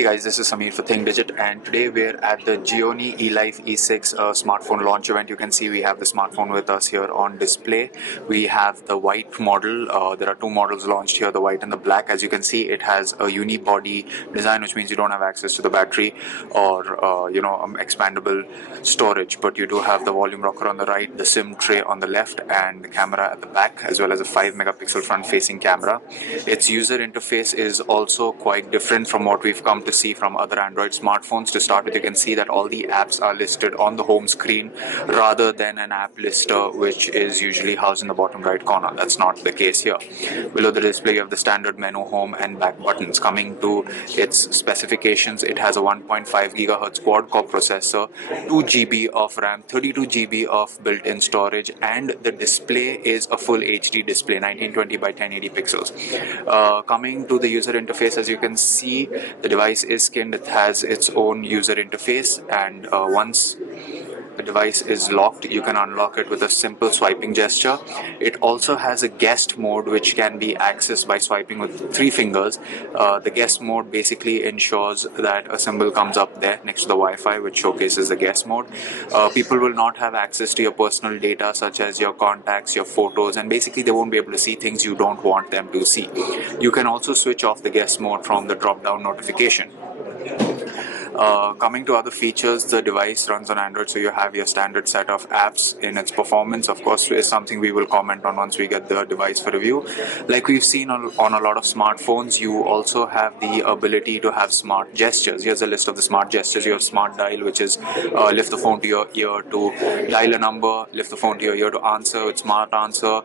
Hey guys, this is Samir for ThinkDigit, and today we're at the Gionee Elife E6 smartphone launch event. You can see we have the smartphone with us here on display. We have the white model. There are two models launched here, the white and the black. As you can see, it has a unibody design, which means you don't have access to the battery or expandable storage, but you do have the volume rocker on the right, the SIM tray on the left, and the camera at the back, as well as a 5-megapixel front-facing camera. Its user interface is also quite different from what we've come to see from other Android smartphones. To start with, you can see that all the apps are listed on the home screen rather than an app lister, which is usually housed in the bottom right corner. That's not the case here. Below the display, you have the standard menu, home, and back buttons. Coming to its specifications, it has a 1.5 GHz quad-core processor, 2 GB of RAM, 32 GB of built-in storage, and the display is a full HD display, 1920 by 1080 pixels. Coming to the user interface, as you can see, the device is skinned. It has its own user interface, and once the device is locked, you can unlock it with a simple swiping gesture. It also has a guest mode, which can be accessed by swiping with 3 fingers. The guest mode basically ensures that a symbol comes up there next to the Wi-Fi, which showcases the guest mode. People will not have access to your personal data, such as your contacts, your photos, and basically they won't be able to see things you don't want them to see. You can also switch off the guest mode from the drop-down notification. Coming to other features, the device runs on Android, so you have your standard set of apps. In its performance, of course, is something we will comment on once we get the device for review. Like we've seen on a lot of smartphones, you also have the ability to have smart gestures. Here's a list of the smart gestures. You have smart dial, which is lift the phone to your ear to dial a number, lift the phone to your ear to answer with smart answer,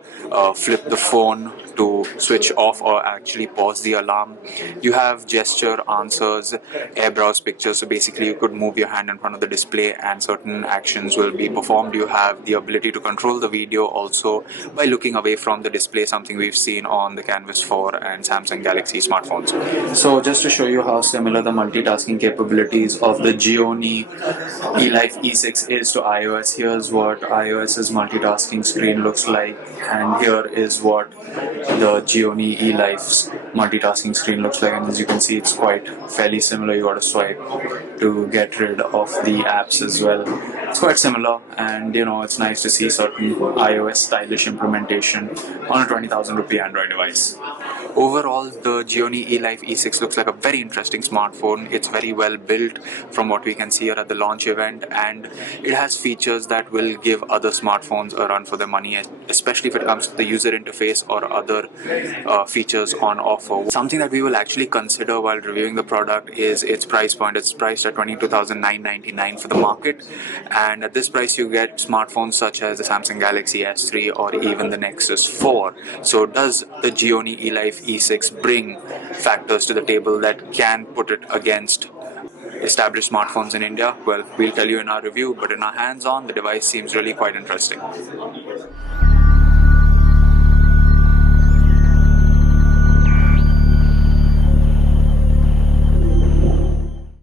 flip the phone to switch off or actually pause the alarm. You have gesture answers, air browse pictures. So basically, you could move your hand in front of the display and certain actions will be performed. You have the ability to control the video also by looking away from the display, something we've seen on the Canvas 4 and Samsung Galaxy smartphones. So just to show you how similar the multitasking capabilities of the Gionee Elife E6 is to iOS, here's what iOS's multitasking screen looks like, and here is what the Gionee Elife's multitasking screen looks like. And as you can see, it's quite fairly similar. You got to swipe to get rid of the apps as well. It's quite similar, and it's nice to see certain iOS stylish implementation on a 20,000 rupee Android device. Overall, the Gionee Elife E6 looks like a very interesting smartphone. It's very well built from what we can see here at the launch event, and it has features that will give other smartphones a run for their money, especially if it comes to the user interface or other features on offer. Something that we will actually consider while reviewing the product is its price point. It's priced at 22,999 for the market, and at this price you get smartphones such as the Samsung Galaxy S3 or even the Nexus 4. So does the Gionee Elife E6 bring factors to the table that can put it against established smartphones in India? Well, we'll tell you in our review, but in our hands-on, the device seems really quite interesting.